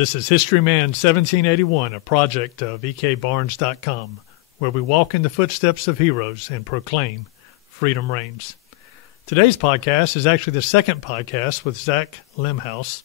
This is History Man 1781, a project of ekbarnes.com, where we walk in the footsteps of heroes and proclaim freedom reigns. Today's podcast is actually the second podcast with Zach Lemhouse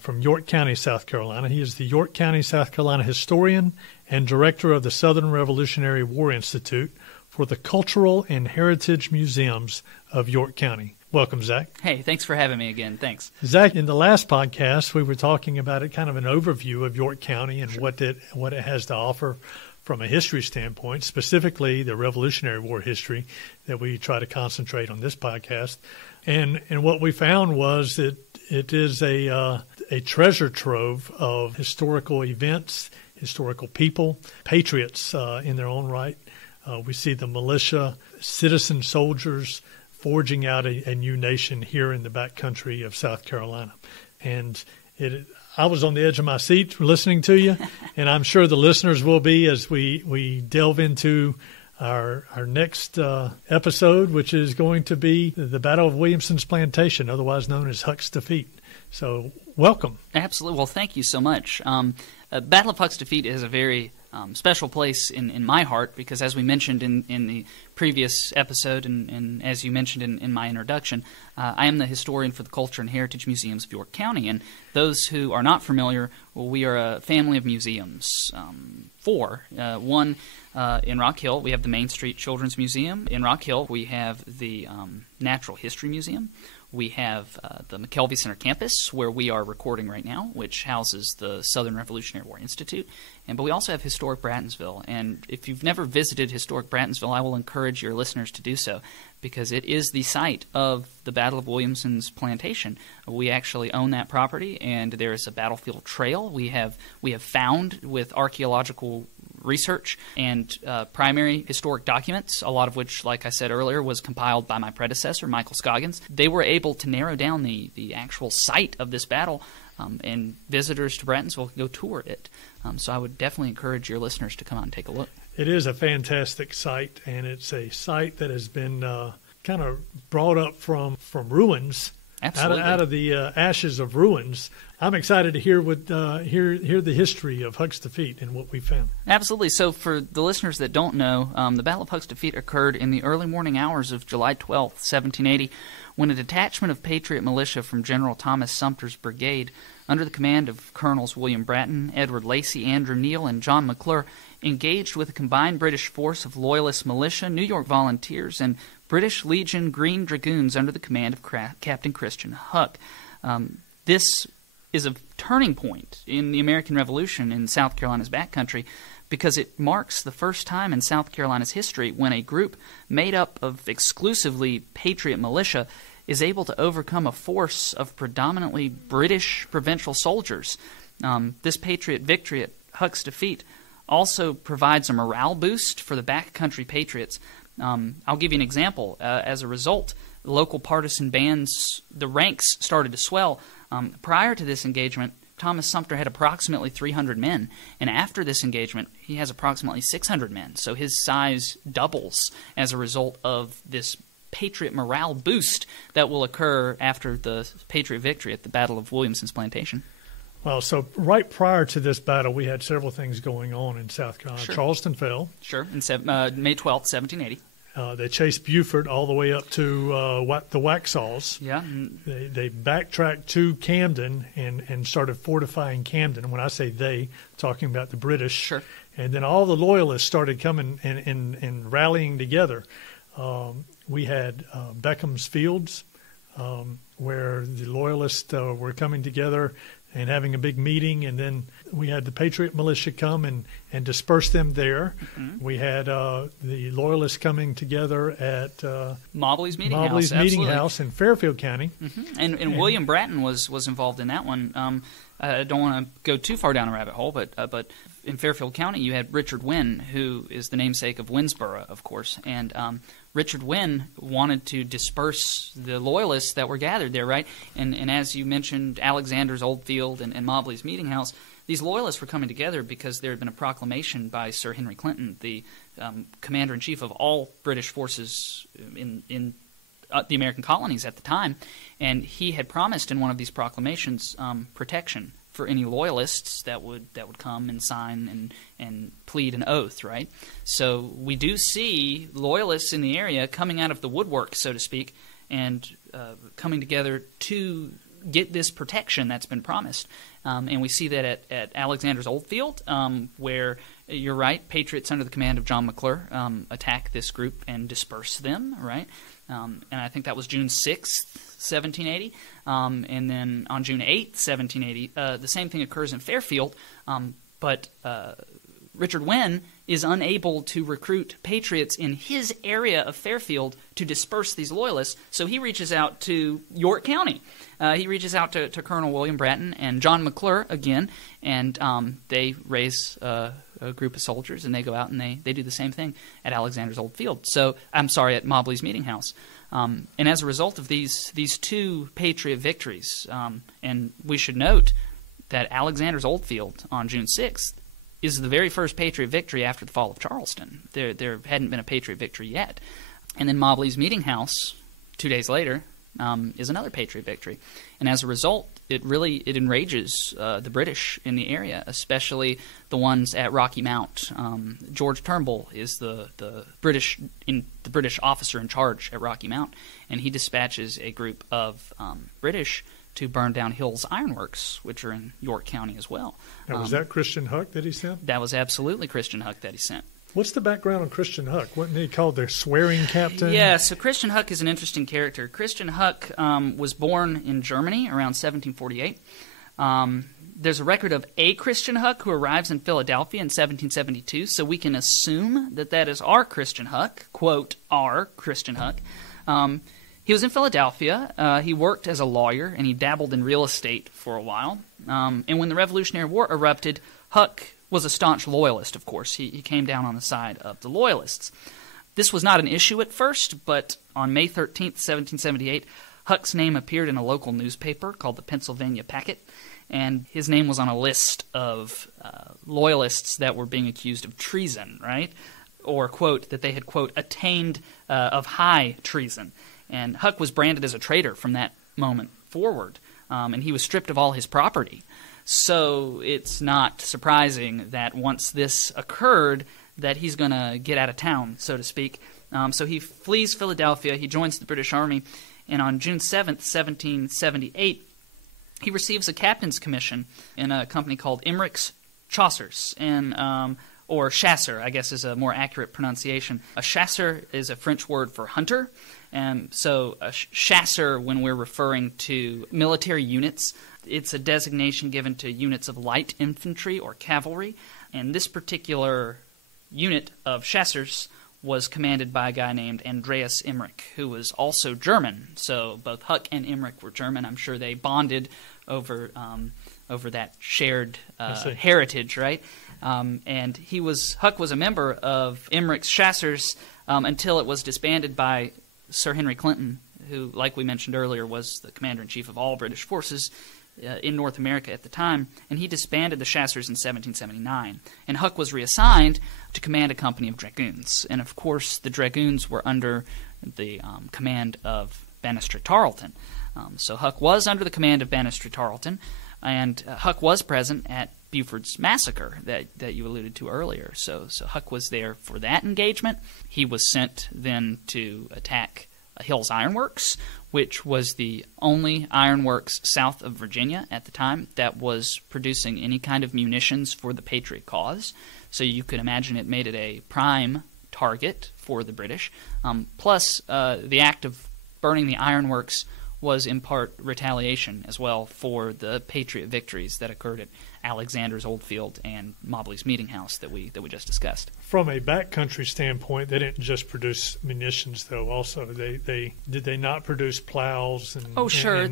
from York County, South Carolina. He is the York County, South Carolina historian and director of the Southern Revolutionary War Institute for the Cultural and Heritage Museums of York County. Welcome, Zach. Hey, thanks for having me again. Thanks. Zach, in the last podcast, we were talking about it, kind of an overview of York County and what it has to offer from a history standpoint, specifically the Revolutionary War history that we try to concentrate on this podcast. And what we found was that it is a treasure trove of historical events, historical people, patriots in their own right. We see the militia, citizen soldiers forging out a new nation here in the backcountry of South Carolina. And I was on the edge of my seat listening to you, and I'm sure the listeners will be as we delve into our next episode, which is going to be the Battle of Williamson's Plantation, otherwise known as Huck's Defeat. So welcome. Absolutely. Well, thank you so much. Battle of Huck's Defeat is a very special place in my heart because, as we mentioned in the previous episode and as you mentioned in my introduction, I am the historian for the Culture and Heritage Museums of York County. And those who are not familiar, well, we are a family of museums. Four. One in Rock Hill, we have the Main Street Children's Museum. In Rock Hill, we have the Natural History Museum. We have the McKelvey Center campus, where we are recording right now, which houses the Southern Revolutionary War Institute. But we also have Historic Brattonsville. And if you've never visited Historic Brattonsville, I will encourage your listeners to do so, because it is the site of the Battle of Williamson's Plantation. We actually own that property, and there is a battlefield trail we have found with archaeological research and primary historic documents, a lot of which, like I said earlier, was compiled by my predecessor, Michael Scoggins. They were able to narrow down the actual site of this battle, and visitors to Brattonsville can go tour it. So I would definitely encourage your listeners to come out and take a look. It is a fantastic site, and it's a site that has been kind of brought up from ruins. Absolutely. Out of the ashes of ruins. I'm excited to hear hear the history of Huck's Defeat and what we found. Absolutely. So for the listeners that don't know, the Battle of Huck's Defeat occurred in the early morning hours of July 12th, 1780, when a detachment of Patriot militia from General Thomas Sumter's brigade, under the command of Colonels William Bratton, Edward Lacey, Andrew Neal, and John McClure, engaged with a combined British force of Loyalist militia, New York Volunteers, and British Legion Green Dragoons under the command of Captain Christian Huck. This is a turning point in the American Revolution in South Carolina's backcountry, because it marks the first time in South Carolina's history when a group made up of exclusively Patriot militia is able to overcome a force of predominantly British provincial soldiers. This Patriot victory at Huck's Defeat also provides a morale boost for the backcountry patriots. I'll give you an example. As a result, local partisan bands, the ranks started to swell. Prior to this engagement, Thomas Sumter had approximately 300 men, and after this engagement, he has approximately 600 men. So his size doubles as a result of this Patriot morale boost that will occur after the Patriot victory at the Battle of Williamson's Plantation. Well, so right prior to this battle, we had several things going on in South Carolina. Sure. Charleston fell. Sure, in May 12th, 1780. They chased Buford all the way up to the Waxhaws. Yeah. They backtracked to Camden and started fortifying Camden. When I say they, talking about the British. Sure. And then all the Loyalists started coming and rallying together. We had Beckham's Fields, where the Loyalists were coming together and having a big meeting, and then we had the Patriot militia come and disperse them there. Mm-hmm. We had the Loyalists coming together at Mobley's Meeting House in Fairfield County. Mm-hmm. And William Bratton was involved in that one. I don't want to go too far down a rabbit hole, but in Fairfield County you had Richard Wynne, who is the namesake of Winnsboro, of course, and Richard Wynne wanted to disperse the Loyalists that were gathered there, right? And as you mentioned, Alexander's Old Field and Mobley's Meeting House, these Loyalists were coming together because there had been a proclamation by Sir Henry Clinton, the commander-in-chief of all British forces in the American colonies at the time, and he had promised in one of these proclamations protection for any loyalists that would come and sign and plead an oath, right? So we do see loyalists in the area coming out of the woodwork, so to speak, and coming together to get this protection that's been promised. And we see that at Alexander's Oldfield, where, you're right, patriots under the command of John McClure attack this group and disperse them, right? And I think that was June 6th, 1780. And then on June 8th, 1780, the same thing occurs in Fairfield, but Richard Wynne is unable to recruit patriots in his area of Fairfield to disperse these loyalists, so he reaches out to York County. He reaches out to Colonel William Bratton and John McClure again, and they raise a group of soldiers, and they go out and they do the same thing at Alexander's Oldfield. At Mobley's Meeting House. And as a result of these two patriot victories, and we should note that Alexander's Oldfield on June 6th is the very first patriot victory after the fall of Charleston. There hadn't been a patriot victory yet. And then Mobley's Meeting House, 2 days later, is another patriot victory. And as a result, it enrages the British in the area, especially the ones at Rocky Mount. George Turnbull is the British officer in charge at Rocky Mount, and he dispatches a group of British to burn down Hill's Ironworks, which are in York County as well. Now, was that Christian Huck that he sent? That was absolutely Christian Huck that he sent. What's the background on Christian Huck? Wasn't he called their swearing captain? Yeah, so Christian Huck is an interesting character. Christian Huck was born in Germany around 1748. There's a record of a Christian Huck who arrives in Philadelphia in 1772, so we can assume that is our Christian Huck, quote, our Christian Huck. He was in Philadelphia. He worked as a lawyer, and he dabbled in real estate for a while. And when the Revolutionary War erupted, Huck was a staunch loyalist, of course. He came down on the side of the loyalists. This was not an issue at first, but on May 13th, 1778, Huck's name appeared in a local newspaper called the Pennsylvania Packet, and his name was on a list of loyalists that were being accused of treason, right? Or, quote, that they had, quote, attained of high treason. And Huck was branded as a traitor from that moment forward, and he was stripped of all his property. So it's not surprising that once this occurred, that he's going to get out of town, so to speak. So he flees Philadelphia, he joins the British Army, and on June 7th, 1778, he receives a captain's commission in a company called Emmerich's Chausseurs, or chasseur, I guess is a more accurate pronunciation. A chasseur is a French word for hunter, and so a chasseur, when we're referring to military units, it's a designation given to units of light infantry or cavalry, and this particular unit of chasseurs was commanded by a guy named Andreas Emmerich, who was also German. So both Huck and Emmerich were German. I'm sure they bonded over that shared heritage, right? And Huck was a member of Emmerich's chasseurs until it was disbanded by Sir Henry Clinton, who, like we mentioned earlier, was the commander-in-chief of all British forces in North America at the time, and he disbanded the chasseurs in 1779. And Huck was reassigned to command a company of dragoons. And, of course, the dragoons were under the command of Banastre Tarleton. So Huck was under the command of Banastre Tarleton, and Huck was present at Buford's massacre that you alluded to earlier. So Huck was there for that engagement. He was sent then to attack Hill's Ironworks, which was the only ironworks south of Virginia at the time that was producing any kind of munitions for the Patriot cause. So you could imagine it made it a prime target for the British. Plus, the act of burning the ironworks was in part retaliation as well for the Patriot victories that occurred at Alexander's Oldfield and Mobley's Meeting House that we just discussed. From a backcountry standpoint, they didn't just produce munitions, though. Also, they not produce plows and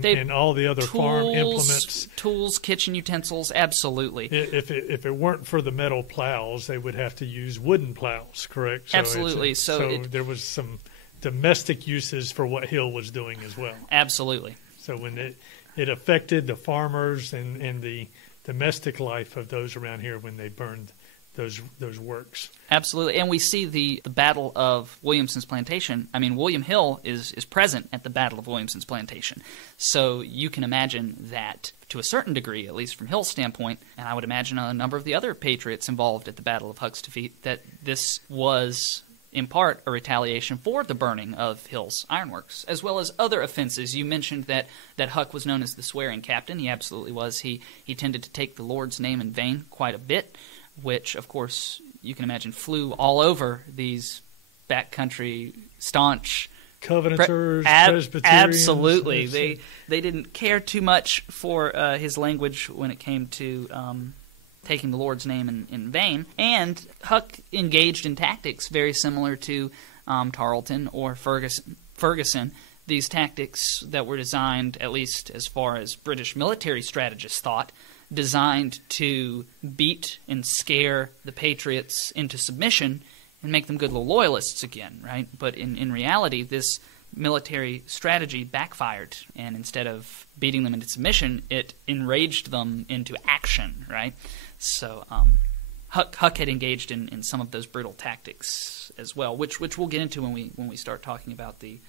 and all the other farm implements, tools, kitchen utensils. Absolutely. If it weren't for the metal plows, they would have to use wooden plows. Correct. So absolutely. So there was some domestic uses for what Hill was doing as well. Absolutely. So when it affected the farmers and the domestic life of those around here when they burned those works. Absolutely. And we see the Battle of Williamson's Plantation. I mean, William Hill is present at the Battle of Williamson's Plantation. So you can imagine that to a certain degree, at least from Hill's standpoint, and I would imagine a number of the other patriots involved at the Battle of Huck's Defeat, that this was in part a retaliation for the burning of Hill's ironworks, as well as other offenses. You mentioned that Huck was known as the swearing captain. He absolutely was. He tended to take the Lord's name in vain quite a bit, which, of course, you can imagine flew all over these backcountry staunch Covenanters, Presbyterians. Absolutely. They didn't care too much for his language when it came to taking the Lord's name in vain. And Huck engaged in tactics very similar to Tarleton or Ferguson. These tactics that were designed, at least as far as British military strategists thought, designed to beat and scare the Patriots into submission and make them good little loyalists again, right? But in reality, this military strategy backfired, and instead of beating them into submission, it enraged them into action, right? So Huck had engaged in some of those brutal tactics as well, which we'll get into when we start talking about the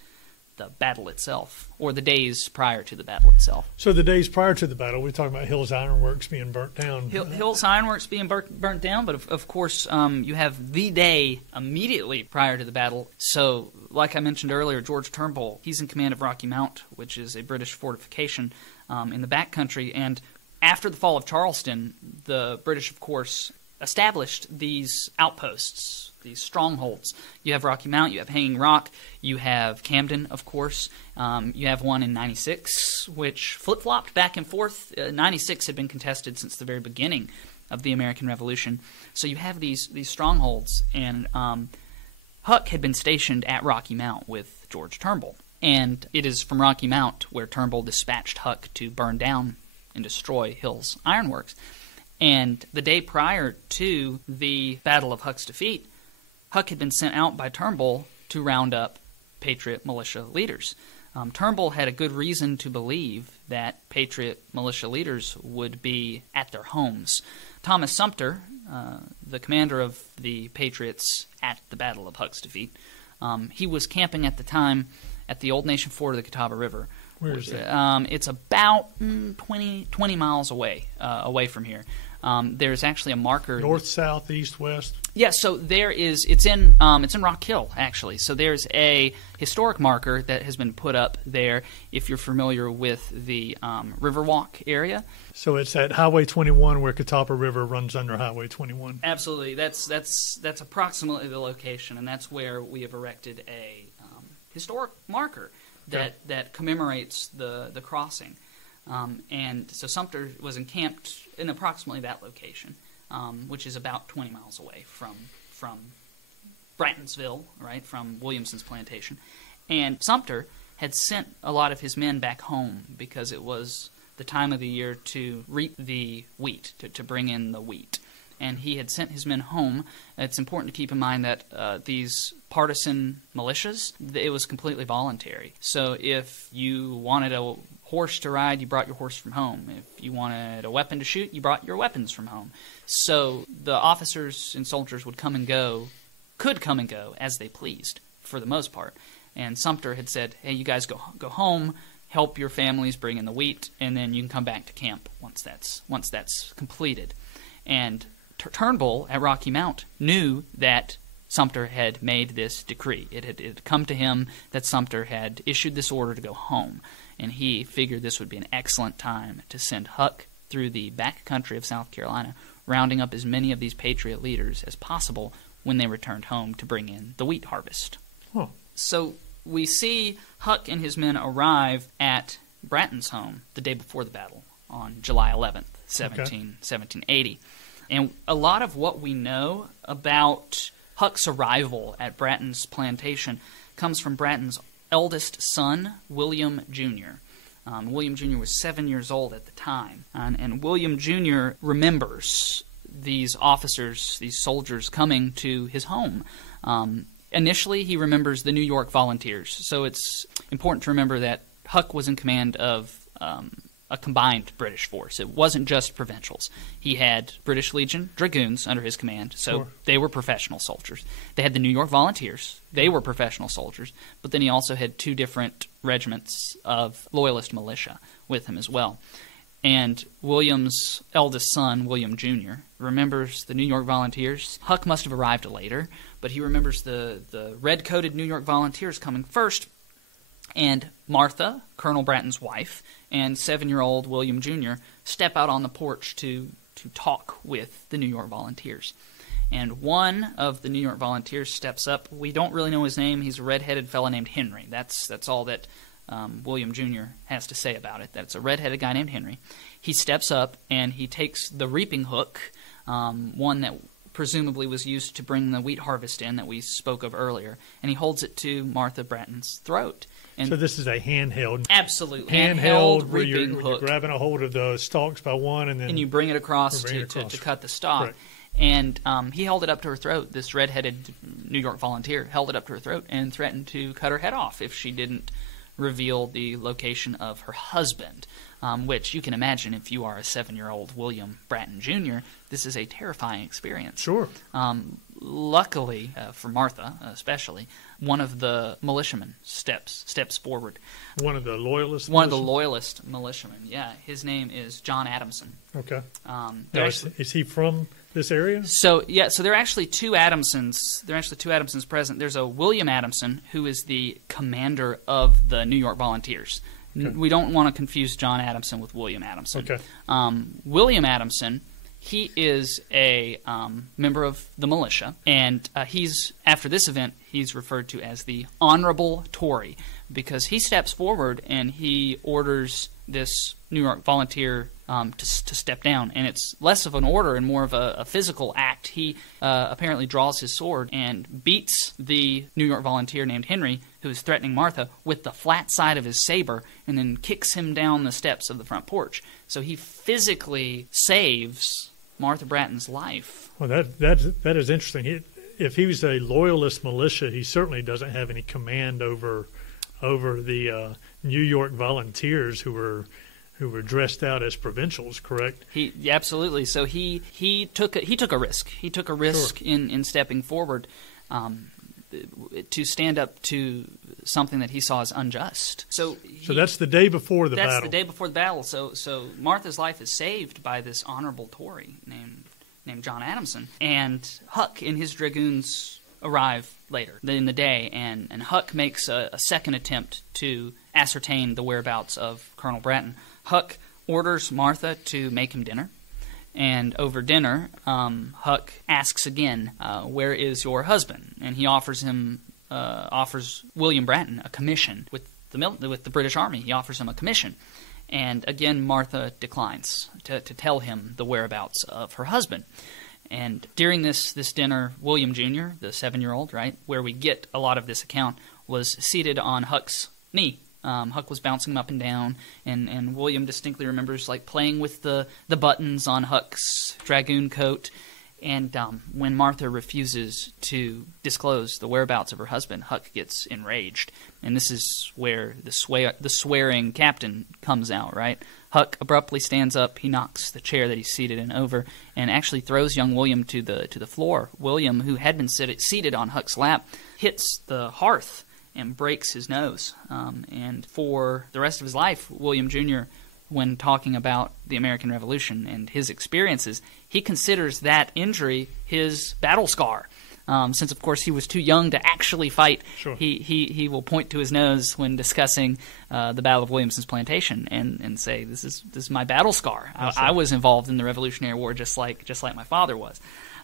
battle itself, or the days prior to the battle itself. So the days prior to the battle, we're talking about Hill's ironworks being burnt down. Hill's ironworks being burnt down, but of course you have the day immediately prior to the battle. So, like I mentioned earlier, George Turnbull, he's in command of Rocky Mount, which is a British fortification in the backcountry. And after the fall of Charleston, the British, of course, established these outposts, these strongholds. You have Rocky Mount, you have Hanging Rock, you have Camden, of course. You have one in 96, which flip-flopped back and forth. 96 had been contested since the very beginning of the American Revolution. So you have these strongholds, and Huck had been stationed at Rocky Mount with George Turnbull. And it is from Rocky Mount where Turnbull dispatched Huck to burn down and destroy Hill's ironworks. And the day prior to the Battle of Huck's Defeat, Huck had been sent out by Turnbull to round up Patriot militia leaders. Turnbull had a good reason to believe that Patriot militia leaders would be at their homes. Thomas Sumter, the commander of the Patriots at the Battle of Huck's Defeat, he was camping at the time at the Old Nation Ford of the Catawba River. Where is that? It's about 20 miles away from here. There's actually a marker. North, south, east, west? Yeah, so there is. It's in Rock Hill, actually. So there's a historic marker that has been put up there. If you're familiar with the Riverwalk area, so it's at Highway 21 where Catawba River runs under Highway 21. Absolutely, that's approximately the location, and that's where we have erected a historic marker that commemorates the crossing. And so Sumter was encamped in approximately that location, which is about 20 miles away from Brattonsville, right, from Williamson's plantation. And Sumter had sent a lot of his men back home because it was the time of the year to reap the wheat, to bring in the wheat. And he had sent his men home. It's important to keep in mind that these partisan militias, it was completely voluntary. So if you wanted a horse to ride, you brought your horse from home. If you wanted a weapon to shoot, you brought your weapons from home. So the officers and soldiers could come and go as they pleased, for the most part. And Sumter had said, hey, you guys go home, help your families bring in the wheat, and then you can come back to camp once that's completed. And Turnbull at Rocky Mount knew that Sumter had made this decree. It had come to him that Sumter had issued this order to go home, and he figured this would be an excellent time to send Huck through the back country of South Carolina, rounding up as many of these Patriot leaders as possible when they returned home to bring in the wheat harvest. Huh. So we see Huck and his men arrive at Bratton's home the day before the battle on July 11th, 1780. And a lot of what we know about Huck's arrival at Bratton's plantation comes from Bratton's eldest son, William Jr. William Jr. was 7 years old at the time, and William Jr. remembers these officers, these soldiers coming to his home. Initially, he remembers the New York Volunteers, so it's important to remember that Huck was in command of a combined British force. It wasn't just provincials. He had British Legion Dragoons under his command, so they were professional soldiers. They had the New York Volunteers. They were professional soldiers. But then he also had 2 different regiments of Loyalist militia with him as well. And William's eldest son, William Jr., remembers the New York Volunteers. Huck must have arrived later, but he remembers the red-coated New York Volunteers coming first. And Martha, Colonel Bratton's wife, and 7-year-old William Jr. step out on the porch to talk with the New York Volunteers. And one of the New York Volunteers steps up. We don't really know his name. He's a red-headed fellow named Henry. That's all that William Jr. has to say about it. That's a red-headed guy named Henry. He steps up and he takes the reaping hook, one that presumably was used to bring the wheat harvest in that we spoke of earlier, and he holds it to Martha Bratton's throat. And so this is a handheld. Absolutely. Handheld where reaping you're hook. grabbing a hold of the stalks by one and you bring it across to cut the stalk. Correct. And he held it up to her throat. This red-headed New York Volunteer held it up to her throat and threatened to cut her head off if she didn't reveal the location of her husband, which you can imagine if you are a 7-year-old William Bratton Jr., this is a terrifying experience. Sure. Luckily, for Martha especially, one of the militiamen steps forward. One of the loyalist One of the loyalist militiamen, yeah. His name is John Adamson. Okay. Is he from this area? So there are actually 2 Adamsons. There are actually 2 Adamsons present. There's a William Adamson, who is the commander of the New York Volunteers. Okay. We don't want to confuse John Adamson with William Adamson. Okay. William Adamson, he is a member of the militia, and after this event, he's referred to as the Honorable Tory, because he steps forward and he orders this New York Volunteer to step down, and it's less of an order and more of a physical act. He apparently draws his sword and beats the New York Volunteer named Henry, who is threatening Martha, with the flat side of his saber, and then kicks him down the steps of the front porch. So he physically saves Martha Bratton's life. Well, that is interesting. If he was a loyalist militia, he certainly doesn't have any command over the New York Volunteers who were dressed out as provincials, correct? Absolutely. So he took a risk. He took a risk Sure. in stepping forward to stand up to something that he saw as unjust. So that's the day before the battle. That's the day before the battle. So Martha's life is saved by this honorable Tory named John Adamson, and Huck and his dragoons arrive later in the day, and Huck makes a second attempt to ascertain the whereabouts of Colonel Bratton. Huck orders Martha to make him dinner, and over dinner, Huck asks again, "Where is your husband?" And he offers William Bratton a commission with the British Army. He offers him a commission, and again Martha declines to tell him the whereabouts of her husband. And during this dinner, William Jr., the 7-year-old, right, where we get a lot of this account, was seated on Huck's knee. Huck was bouncing him up and down, and William distinctly remembers playing with the buttons on Huck's dragoon coat. And when Martha refuses to disclose the whereabouts of her husband, Huck gets enraged. And this is where the swearing captain comes out, right? Huck abruptly stands up, he knocks the chair that he's seated in over, and actually throws young William to the floor. William, who had been seated on Huck's lap, hits the hearth and breaks his nose. And for the rest of his life, William Jr., when talking about the American Revolution and his experiences, he considers that injury his battle scar. Since, of course, he was too young to actually fight, Sure. he will point to his nose when discussing the Battle of Williamson's Plantation and say, "This is my battle scar. I was involved in the Revolutionary War just like my father was."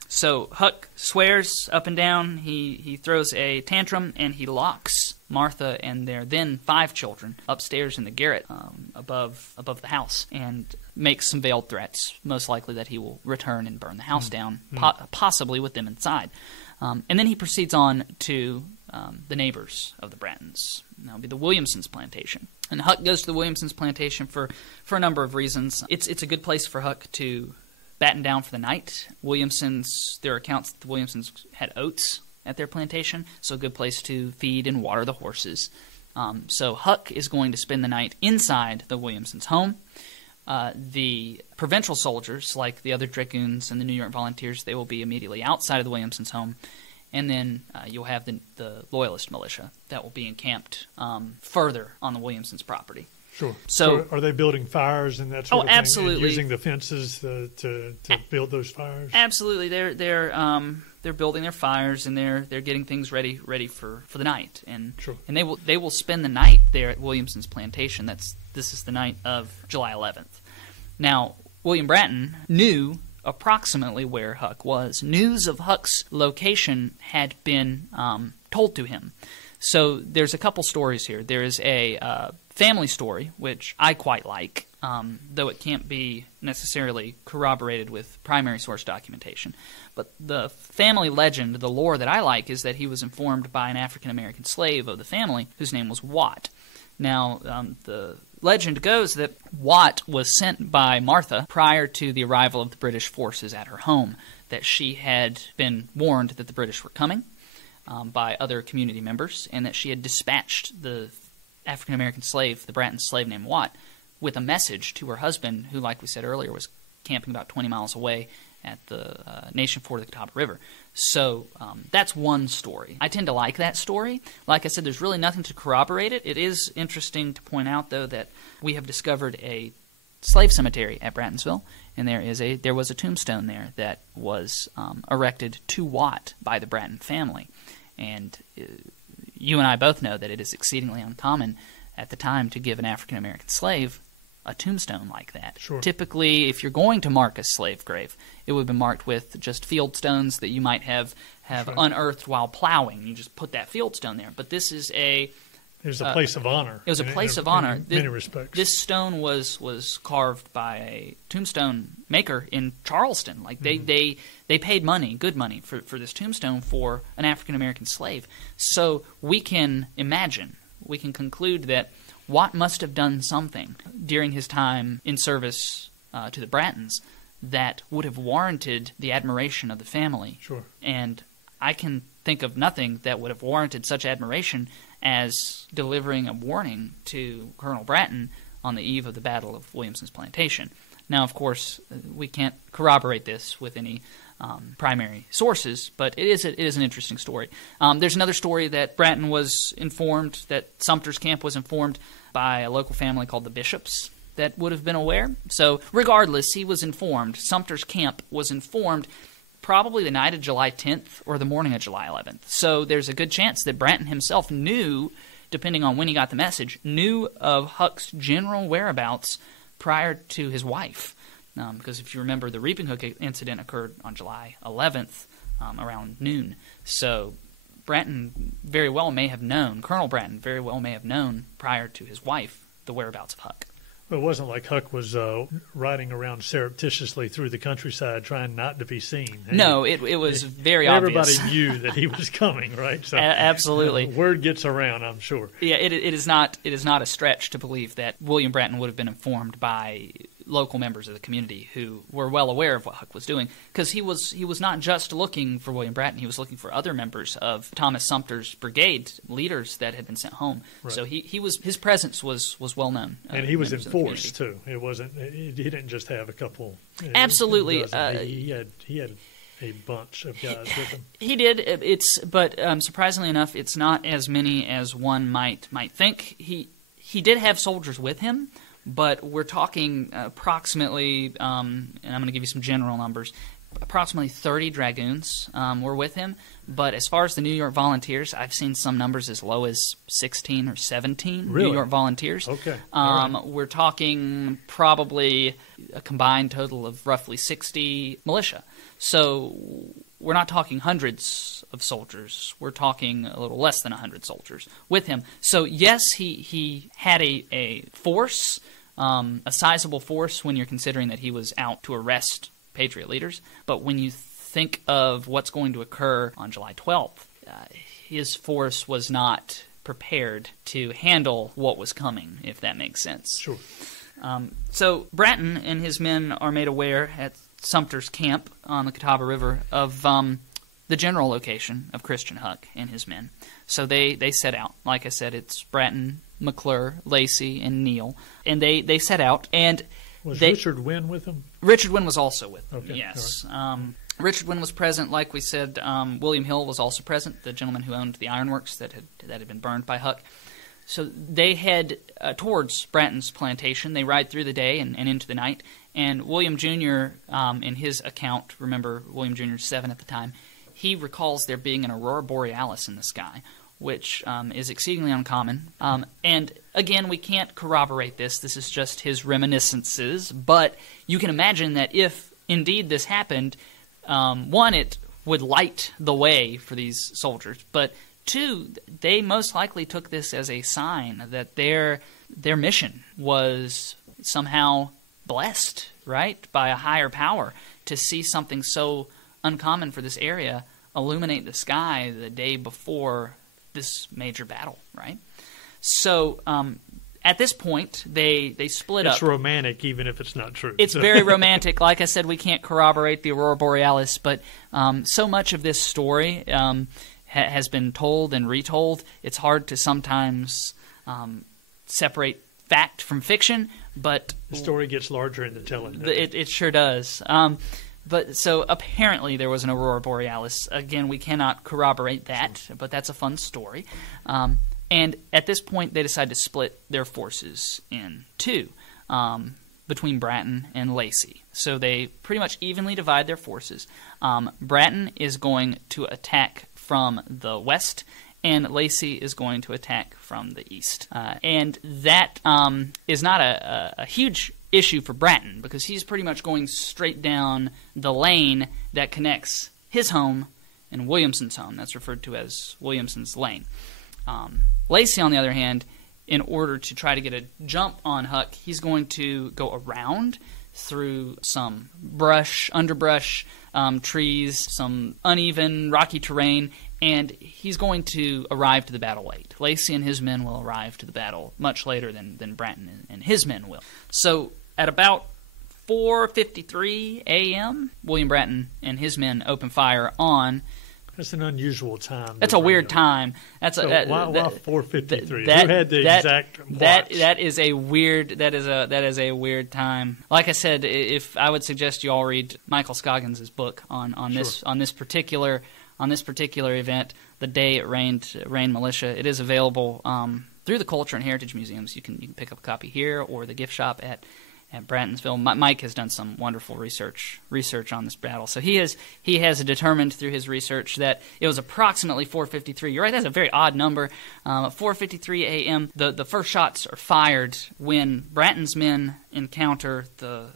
So Huck swears up and down. He throws a tantrum, and he locks Martha and their then 5 children upstairs in the garret above the house, and makes some veiled threats, most likely that he will return and burn the house down, possibly with them inside. And then he proceeds on to the neighbors of the Brattons. That would be the Williamson's plantation. And Huck goes to the Williamson's plantation for a number of reasons. It's a good place for Huck to batten down for the night. There are accounts that the Williamsons had oats at their plantation, so a good place to feed and water the horses. So Huck is going to spend the night inside the Williamsons' home. The provincial soldiers, like the other dragoons and the New York Volunteers, they will be immediately outside of the Williamsons' home. And then you'll have the Loyalist militia that will be encamped further on the Williamsons' property. Sure. So are they building fires and that sort of thing? Absolutely. And using the fences to build those fires? Absolutely. They're building their fires and they're getting things ready for the night. And sure. And they will spend the night there at Williamson's plantation. This is the night of July 11th. Now, William Bratton knew approximately where Huck was. News of Huck's location had been told to him. So there's a couple stories here. There is a family story, which I quite like, though it can't be necessarily corroborated with primary source documentation. But the family legend, the lore that I like, is that he was informed by an African-American slave of the family whose name was Watt. Now, the legend goes that Watt was sent by Martha prior to the arrival of the British forces at her home, that she had been warned that the British were coming by other community members, and that she had dispatched the African-American slave, the Bratton slave named Watt, with a message to her husband, who, like we said earlier, was camping about 20 miles away at the Nation Fort of the Catawba River. So that's one story. I tend to like that story. Like I said, there's really nothing to corroborate it. It is interesting to point out, though, that we have discovered a slave cemetery at Brattonsville, and there was a tombstone there that was erected to Watt by the Bratton family. And you and I both know that it is exceedingly uncommon at the time to give an African-American slave a tombstone like that. Sure. Typically, if you're going to mark a slave grave, it would be marked with just field stones that you might have right. unearthed while plowing. You just put that field stone there. But this is It was a place of honor. It was a place of honor. In many respects. This stone was carved by a tombstone maker in Charleston. Like they paid money, good money, for this tombstone for an African-American slave. So we can imagine, we can conclude that Watt must have done something during his time in service to the Brattons that would have warranted the admiration of the family. Sure. And I can think of nothing that would have warranted such admiration as delivering a warning to Colonel Bratton on the eve of the Battle of Williamson's Plantation. Now, of course, we can't corroborate this with any primary sources, but it is an interesting story. There's another story that Bratton was informed, that Sumter's camp was informed by a local family called the Bishops that would have been aware. So regardless, he was informed. Sumter's camp was informed probably the night of July 10th or the morning of July 11th. So there's a good chance that Bratton himself knew, depending on when he got the message, knew of Huck's general whereabouts prior to his wife. Because if you remember, the Reaping Hook incident occurred on July 11th around noon. So Bratton very well may have known, Colonel Bratton very well may have known prior to his wife the whereabouts of Huck. Well, it wasn't like Huck was riding around surreptitiously through the countryside trying not to be seen. No, it was very obvious. Everybody knew that he was coming, right? So, absolutely. Word gets around, I'm sure. Yeah, it is not a stretch to believe that William Bratton would have been informed by local members of the community who were well aware of what Huck was doing, because he was not just looking for William Bratton, he was looking for other members of Thomas Sumter's brigade, leaders that had been sent home. Right. So his presence was well known, and he was in force too. It wasn't he didn't just have a couple. Absolutely, he had a bunch of guys with him. He did. But surprisingly enough, it's not as many as one might think. He did have soldiers with him. But we're talking approximately, and I'm going to give you some general numbers, approximately 30 dragoons were with him. But as far as the New York Volunteers, I've seen some numbers as low as 16 or 17 really? New York Volunteers. Okay. Right. We're talking probably a combined total of roughly 60 militia. So we're not talking hundreds of soldiers. We're talking a little less than 100 soldiers with him. So yes, he had a force, a sizable force when you're considering that he was out to arrest Patriot leaders. But when you think of what's going to occur on July 12th, his force was not prepared to handle what was coming, if that makes sense. Sure. So Bratton and his men are made aware at Sumter's camp on the Catawba River of the general location of Christian Huck and his men. So they set out. Like I said, it's Bratton, McClure, Lacey, and Neal. And they set out. And was Richard Wynn with them? Richard Wynn was also with them, okay. Yes. Right. Richard Wynn was present. Like we said, William Hill was also present, the gentleman who owned the ironworks that had been burned by Huck. So they head towards Bratton's plantation. They ride through the day and into the night. And William Jr., in his account, remember William Jr. is 7 at the time, he recalls there being an aurora borealis in the sky, which is exceedingly uncommon. And again, we can't corroborate this. This is just his reminiscences. But you can imagine that if indeed this happened, one, it would light the way for these soldiers. But two, they most likely took this as a sign that their mission was somehow blessed, right, by a higher power to see something so uncommon for this area illuminate the sky the day before this major battle, right? So at this point, they split up. It's romantic, even if it's not true. It's very romantic. Like I said, we can't corroborate the aurora borealis, but so much of this story has been told and retold. It's hard to sometimes separate fact from fiction, but the story gets larger in the telling. It sure does. But so apparently there was an aurora borealis. Again, we cannot corroborate that, but that's a fun story. And at this point, they decide to split their forces in two between Bratton and Lacey. So they pretty much evenly divide their forces. Bratton is going to attack from the west, and Lacey is going to attack from the east. And that is not a huge issue for Bratton, because he's pretty much going straight down the lane that connects his home and Williamson's home. That's referred to as Williamson's lane. Lacey, on the other hand, in order to try to get a jump on Huck, he's going to go around through some underbrush, trees, some uneven, rocky terrain, and he's going to arrive to the battle late. Lacey and his men will arrive to the battle much later than Bratton and his men will. So at about 4:53 a.m., William Bratton and his men open fire on. That's an unusual time. That's a weird time. Why 4:53? Who had the exact watch? That is a weird. That is a weird time. Like I said, if I would suggest you all read Michael Scoggins' book on this particular event, The Day It Rained Militia. It is available through the Culture and Heritage Museums. You can pick up a copy here or the gift shop at Brattonsville. Mike has done some wonderful research on this battle. So he has determined through his research that it was approximately 4:53. You're right, that's a very odd number. At 4:53 a.m., the first shots are fired when Bratton's men encounter the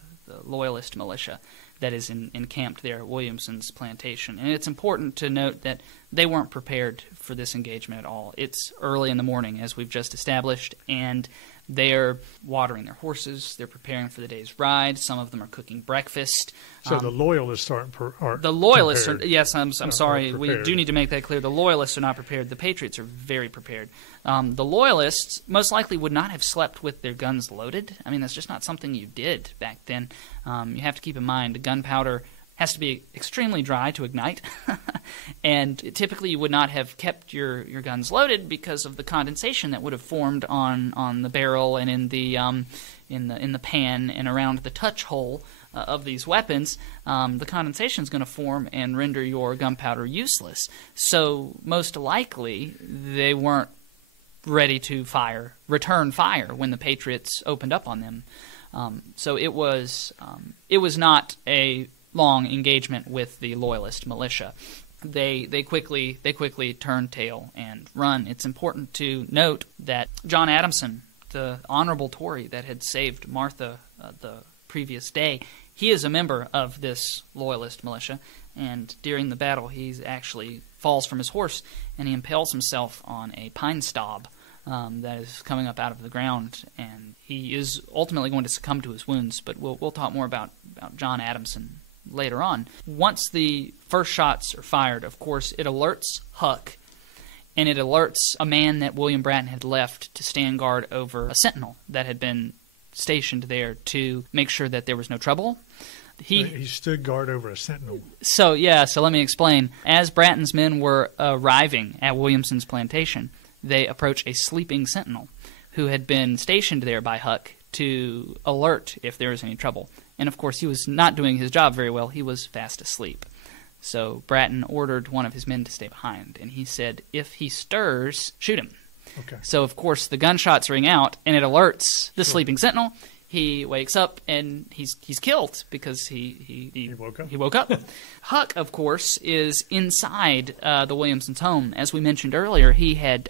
Loyalist militia that is encamped there at Williamson's plantation. And it's important to note that they weren't prepared for this engagement at all. It's early in the morning, as we've just established, and they're watering their horses. They're preparing for the day's ride. Some of them are cooking breakfast. So the Loyalists aren't the Loyalists prepared. Yes, I'm sorry. We do need to make that clear. The Loyalists are not prepared. The Patriots are very prepared. The Loyalists most likely would not have slept with their guns loaded. I mean, that's just not something you did back then. You have to keep in mind, gunpowder has to be extremely dry to ignite, and typically you would not have kept your guns loaded because of the condensation that would have formed on the barrel and in the pan and around the touch hole of these weapons. The condensation is going to form and render your gunpowder useless. So most likely they weren't ready to return fire when the Patriots opened up on them. So it was not a long engagement with the Loyalist militia. They quickly turn tail and run. It's important to note that John Adamson, the honorable Tory that had saved Martha the previous day, he is a member of this Loyalist militia, and during the battle he actually falls from his horse and he impales himself on a pine stub that is coming up out of the ground, and he is ultimately going to succumb to his wounds. But we'll talk more about John Adamson later on. Once the first shots are fired, of course, it alerts Huck, and it alerts a man that William Bratton had left to stand guard over a sentinel that had been stationed there to make sure that there was no trouble. He stood guard over a sentinel. So let me explain. As Bratton's men were arriving at Williamson's plantation, they approach a sleeping sentinel who had been stationed there by Huck to alert if there was any trouble. And, of course, he was not doing his job very well. He was fast asleep. So Bratton ordered one of his men to stay behind, and he said, if he stirs, shoot him. Okay. So, of course, the gunshots ring out, and it alerts the sleeping sentinel. He wakes up, and he's killed because he woke up. He woke up. Huck, of course, is inside the Williamsons' home. As we mentioned earlier, he had,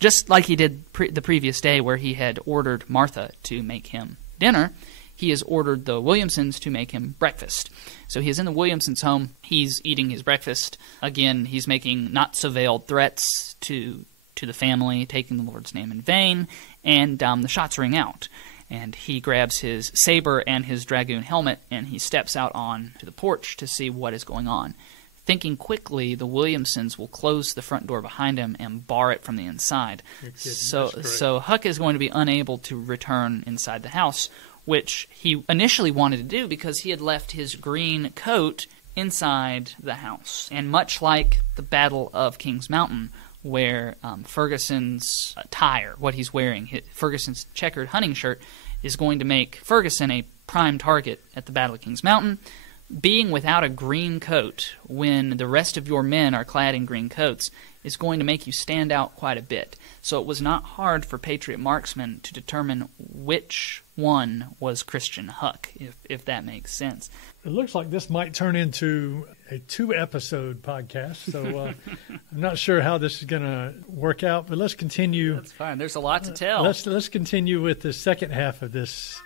just like he did the previous day where he had ordered Martha to make him dinner, he has ordered the Williamsons to make him breakfast. So he is in the Williamsons' home. He's eating his breakfast. Again, he's making not-so-veiled threats to the family, taking the Lord's name in vain, and the shots ring out. And he grabs his saber and his dragoon helmet, and he steps out on to the porch to see what is going on. Thinking quickly, the Williamsons will close the front door behind him and bar it from the inside. So Huck is going to be unable to return inside the house, which he initially wanted to do because he had left his green coat inside the house. And much like the Battle of Kings Mountain, where Ferguson's attire, what he's wearing, Ferguson's checkered hunting shirt, is going to make Ferguson a prime target at the Battle of Kings Mountain. Being without a green coat when the rest of your men are clad in green coats is going to make you stand out quite a bit. So it was not hard for Patriot marksmen to determine which one was Christian Huck, if that makes sense. It looks like this might turn into a 2-episode podcast, so I'm not sure how this is going to work out, but let's continue. That's fine. There's a lot to tell. Let's continue with the second half of this